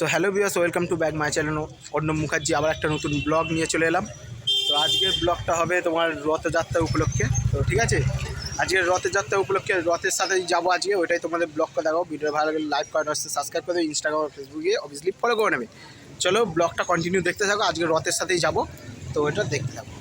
So hello viewers, welcome to back my channel Arnab Mukherjee. আবার একটা নতুন ব্লগ নিয়ে চলে এলাম। তো আজকের ব্লগটা হবে তোমার রথযাত্রা উপলক্ষে। তো ঠিক আছে, আজকের রথযাত্রা উপলক্ষে রথের সাথেই যাবো আজকে, ওইটাই তোমাদের ব্লগটা দেখাবো। ভিডিও ভালো লাগলে লাইক করেন, সাবস্ক্রাইব করে দেবে, ইনস্টাগ্রাম আর ফেসবুকে অবভিয়াসলি ফলো করে নেবে। চলো ব্লগটা কন্টিনিউ দেখতে থাকো, আজকে রথের সাথেই যাবো, তো ওইটা দেখতে থাকো।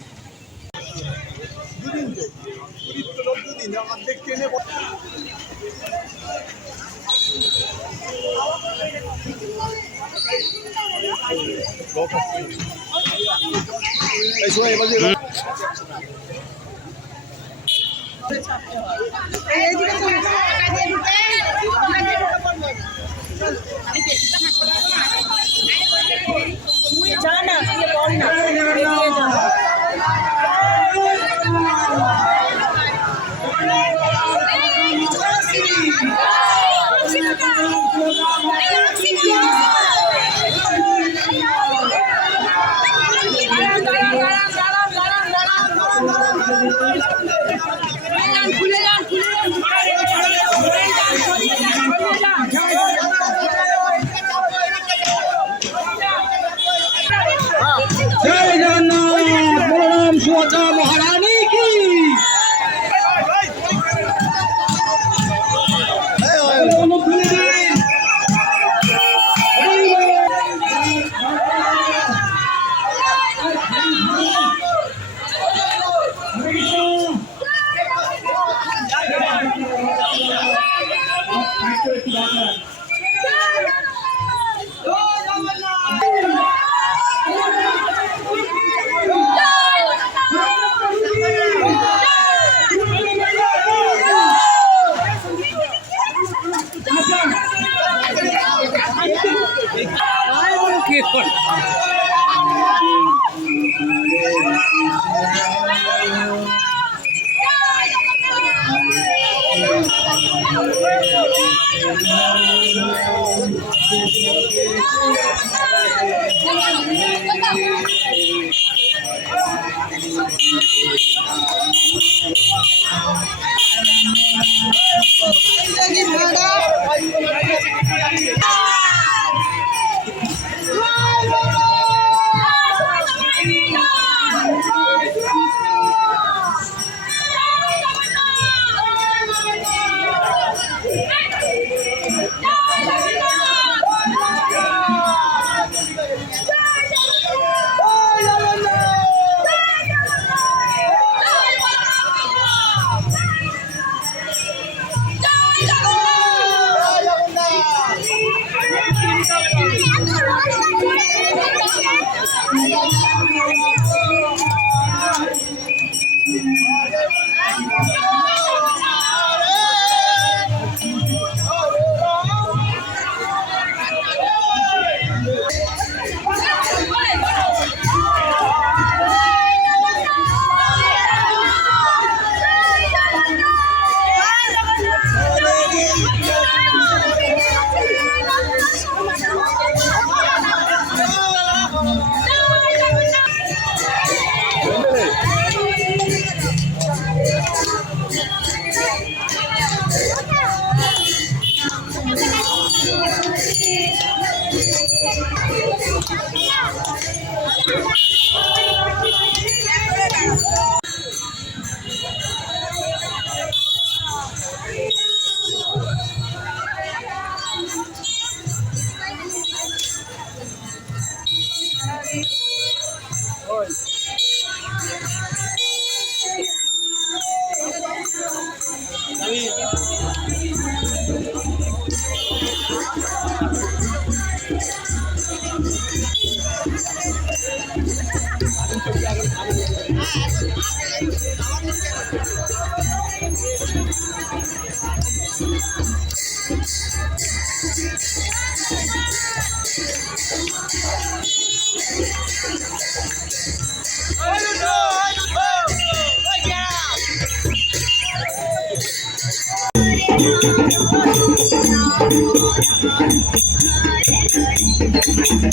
जय जगन्नाथ प्रणाम सुवचा महारानी की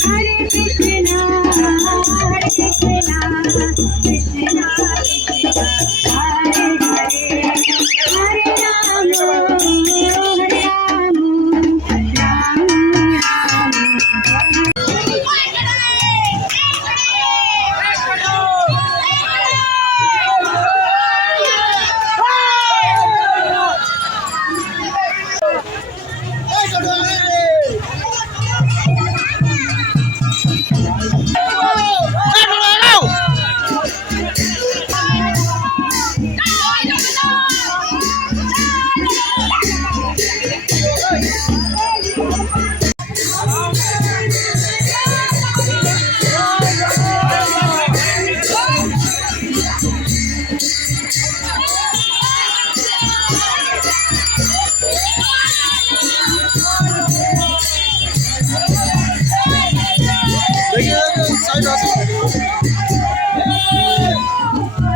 Hare Krishna, Hare Krishna, Krishna Krishna, Hare Hare, Hare Rama, Hare Rama, Rama Rama,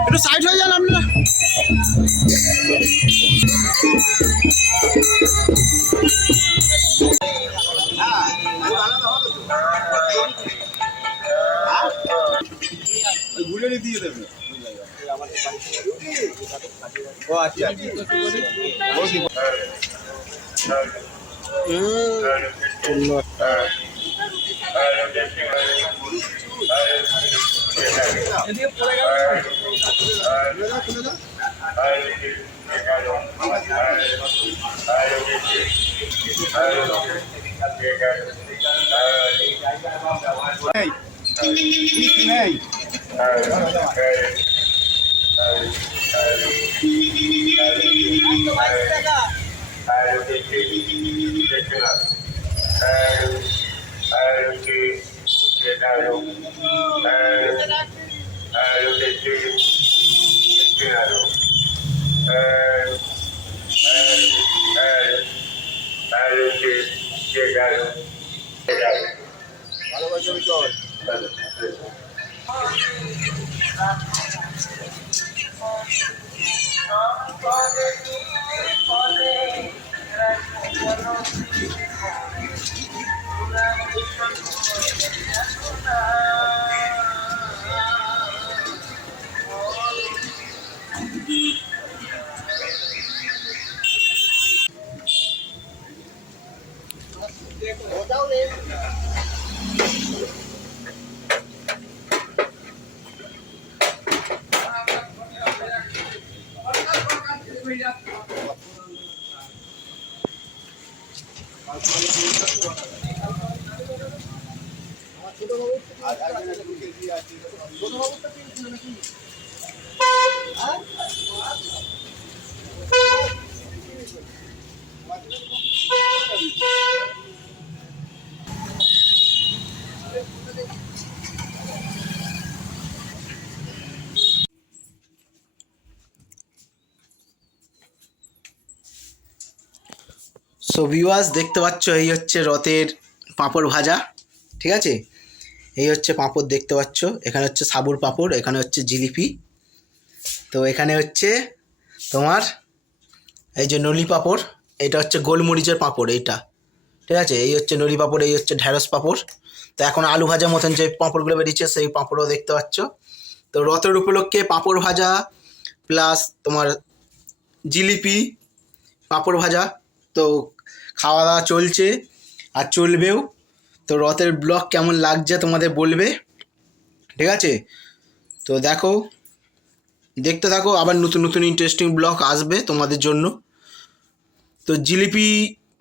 একটু সাইড হয়ে যান আপনারা। সো ভিউয়ার্স দেখতে পাচ্ছ এই হচ্ছে রথের পাঁপড় ভাজা, ঠিক আছে? এই হচ্ছে পাঁপড় দেখতে পাচ্ছ, এখানে হচ্ছে সাবুর পাঁপড়, এখানে হচ্ছে জিলিপি, তো এখানে হচ্ছে তোমার এই যে নলি পাঁপড়, এটা হচ্ছে গোলমরিচের পাঁপড় এইটা, ঠিক আছে? এই হচ্ছে নলি পাঁপড়, এই হচ্ছে ঢ্যাঁড়স পাঁপড়। তো এখন আলু ভাজা মতন যে পাঁপড়গুলো বেরিয়েছে সেই পাঁপড়ও দেখতে পাচ্ছ। তো রথের উপলক্ষে পাঁপড় ভাজা প্লাস তোমার জিলিপি, পাঁপড় ভাজা, তো খাওয়া দাওয়া চলছে আর চলবেও। তো রথের ব্লগ কেমন লাগছে তোমাদের বলবে, ঠিক আছে? তো দেখো, দেখতে থাকো, আবার নতুন নতুন ইন্টারেস্টিং ব্লগ আসবে তোমাদের জন্য। তো জিলিপি,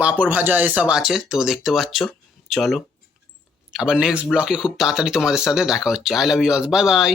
পাঁপড় ভাজা এসব আছে, তো দেখতে পাচ্ছ। চলো আবার নেক্সট ব্লগে খুব তাড়াতাড়ি তোমাদের সাথে দেখা হচ্ছে। I love you all, bye by.